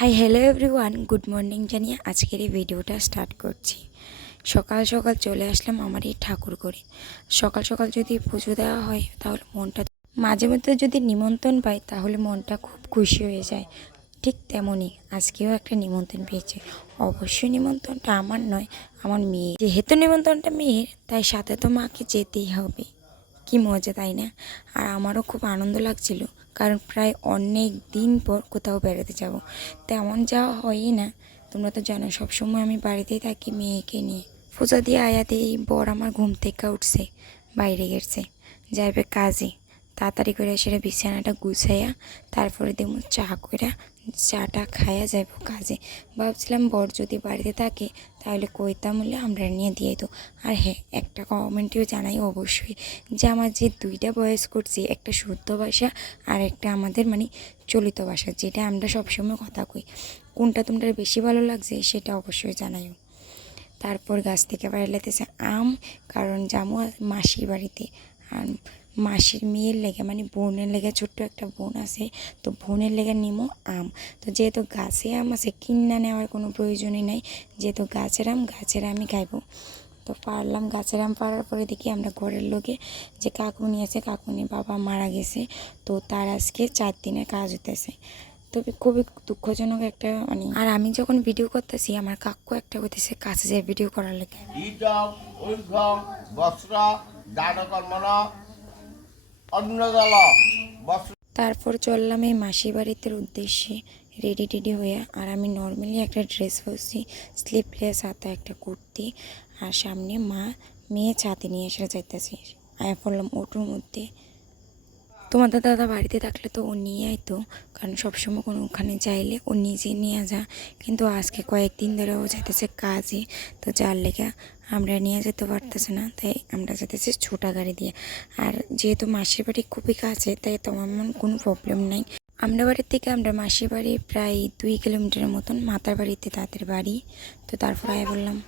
Hi hello everyone, good morning জানিয়ে আজকের এই ভিডিওটা স্টার্ট করছি। সকাল সকাল চলে আসলাম আমার এই ঠাকুর ঘরে। সকাল সকাল যদি পুজো দেওয়া হয় তাহলে মনটা, মাঝে মধ্যে যদি নিমন্ত্রণ পাই তাহলে মনটা খুব খুশি হয়ে যায়। ঠিক তেমনই আজকেও একটা নিমন্ত্রণ পেয়েছে। অবশ্যই নিমন্ত্রণটা আমার নয়, আমার মেয়ে। যেহেতু নিমন্ত্রণটা মেয়ের, তাই সাথে তো মাকে যেতেই হবে। কি মজা, তাই না? আর আমারও খুব আনন্দ লাগছিল, কারণ প্রায় অনেক দিন পর কোথাও বেড়াতে যাব। তেমন যাওয়া হয়ই না, তোমরা তো জানো সবসময় আমি বাড়িতেই থাকি মেয়েকে নিয়ে। পূজা দিয়ে আয়াতেই বর আমার ঘুম থেকে উঠছে, বাইরে গেছে, যাইবে কাজে। তাড়াতাড়ি করে সেটা বিছানাটা গুছাইয়া তারপরে দেবো চা কইরা, চাটা খাইয়া যাইব কাজে। ভাবছিলাম বর যদি বাড়িতে থাকে তাহলে কইতাম হলে আমরা নিয়ে দিয়ে তো। আর হ্যাঁ, একটা কমেন্টেও জানাই অবশ্যই যে আমার যে দুইটা ভয়েস করছি, একটা শুদ্ধ ভাষা আর একটা আমাদের চলিত ভাষা, যেটা আমরা সবসময় কথা কই, কোনটা তোমরা বেশি ভালো লাগছে সেটা অবশ্যই জানাইও। তারপর গাছ থেকে বেড়াইতেছে আম, কারণ জামু মাসির বাড়িতে। আর মাসির মেয়ের লেগে বোনের লেগে, ছোট্ট একটা বোন আছে, তো বোনের লেগে নিমো আম। তো যেহেতু গাছে আম আছে, কিনা নেওয়ার কোনো প্রয়োজনই নাই, যেহেতু গাছের আমি খাইব। তো পারলাম গাছের আম। পাড়ার পরে দেখি আমরা ঘরের লোকে যে কাকুনি আছে, কাকুনি বাবা মারা গেছে, তো তার আজকে 4 দিনের কাজ হইতেছে। তবে খুবই দুঃখজনক একটা আর আমি যখন ভিডিও করতেছি আমার কাকু একটা হইতেছে কাছে যে ভিডিও করার লেগে। তারপর চললাম এই মাসির বাড়িতে উদ্দেশ্যে, রেডি টেডি হয়ে। আর আমি নর্মালি একটা ড্রেস পরছি, স্লিভলেস, হাতে একটা কুর্তি, আর সামনে মা মেয়ে ছাতে নিয়ে এসে যাইতেছে। আয়া পড়লাম ওটোর মধ্যে। তোমাদের দাদা বাড়িতে থাকলে তো ও নিয়ে আইতো, কারণ সবসময় কোনো ওখানে চাইলে ও নিজে নিয়ে যা, কিন্তু আজকে কয়েকদিন ধরে ও যাইতেছে কাজে, তো যার লেগে আমরা নিয়ে যেতে পারতেছে না, তাই আমরা যেতেছি ছোটা গাড়ি দিয়ে। আর যেহেতু মাসির বাড়ি খুবই কাছে, তাই তোমার কোনো প্রবলেম নাই। আমরা বাড়ির থেকে আমরা মাসির বাড়ি প্রায় 2 কিলোমিটারের মতন, মাতার বাড়িতে তাদের বাড়ি। তো তারপর আয় বললাম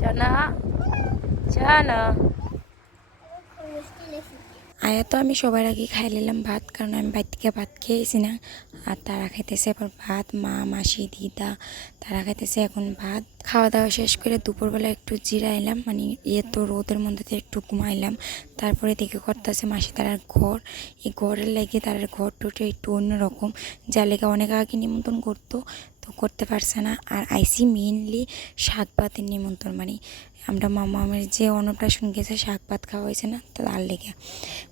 জানা জানা। আয়া তো আমি সবার আগে খাই নিলাম ভাত, কারণ আমি বাইর থেকে ভাত খেয়েছি না। আর তারা খাইতেছে এবার ভাত, মা মাসি দিদা তারা খাইতেছে এখন ভাত। খাওয়া দাওয়া শেষ করে দুপুরবেলা একটু জিরাইলাম, তো রোদের মধ্যে একটু ঘুমাইলাম। তারপরে দেখে করতেছে মাসি তারার ঘর, এই ঘরের লেগে তারার ঘর টুটে একটু অন্যরকম, যার লেগে অনেক আগে নিমন্ত্রণ করতো, তো করতে পারছে না। আর আইসি মেইনলি শাক ভাতের নিমন্ত্রণ, আমরা মামামের যে অন্নপ্রাশন গেছে শাক ভাত খাওয়া হয়েছে না, তো তার লেগে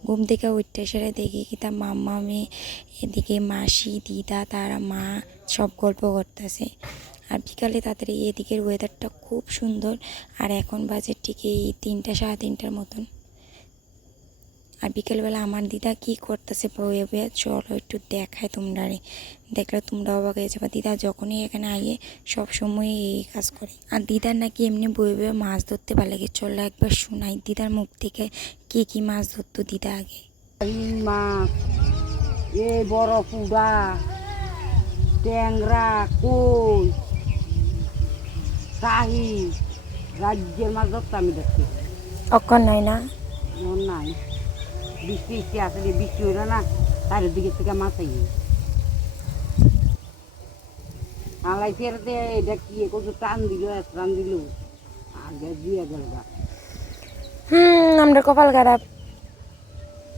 ঘুম থেকে উঠতে সেরে দেখি কি তার মামামে এদিকে মাসি দিদা তারা মা সব গল্প করতেছে। আর বিকালে তাদের এদিকের ওয়েদারটা খুব সুন্দর। আর এখন বাজে ঠিক এই 3টা 3:30টার মতন। আর বিকেলবেলা আমার দিদা কি করতেছে বয়ে বয়ে, চলো একটু দেখায় তোমরা, দেখলে তোমরা অবাক হয়ে যাবে। দিদা যখনই এখানে আইয়ে সব সময় এই কাজ করে। আর দিদার নাকি এমনি বয়ে বয়ে মাছ ধরতে ভালো লাগে, চলো একবার শোনাই দিদার মুখ থেকে কি কি মাছ ধরতো দিদা আগে। মাছ, এ বড় পুডা, ট্যাংরা, কই, শাহি, রাজ্যের মাছ ধরতে আমি দেখছি। অক্ষর নাই না, মন নাই, বৃষ্টি বৃষ্টি আসলে বৃষ্টি হইল না, চারির দিকে থেকে মাছ আই আলাই ফেরতে এটা কি কত টান দিল, টান দিল, আগে দিয়ে গেল গা। আমরা কপাল খারাপ,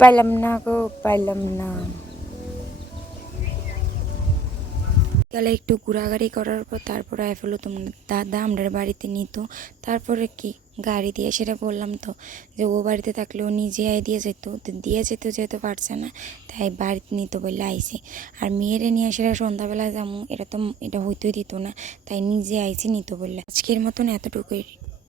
পাইলাম না গো, পাইলাম না। বিকালে একটু ঘোরাঘুরি করার পর তারপরে আয় ফেলো তোমরা দাদা আমরা বাড়িতে নিত। তারপরে কি গাড়ি দিয়ে সেটা বললাম তো, যে ও বাড়িতে থাকলে ও নিজে আয় দিয়ে যেত, তো দিয়ে যেতে যেতে পারছে না, তাই বাড়িতে নিত বললে আইসে। আর মেয়েরে নিয়ে সেটা সন্ধ্যাবেলা যাবো, এটা হইতেই দিত না, তাই নিজে আইসি নিত বললে। আজকের মতন এতটুকুই।